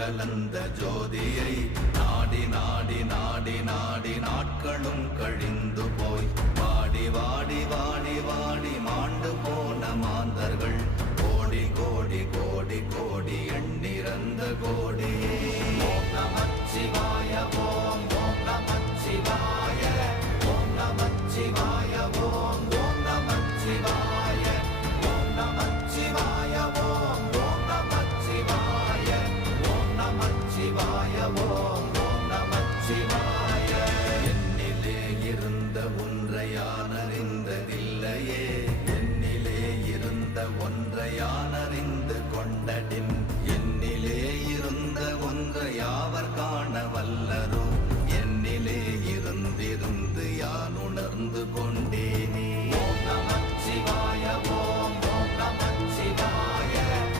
கலந்த ஜோதியை நாடி நாடி நாடி நாடி நாட்களும் கழிந்து போய் வாடி வாடி வாடி வாடி மாண்டு போன மாந்தர்கள் கோடி கோடி கோடி கோடி எண்ணிறந்த கோடி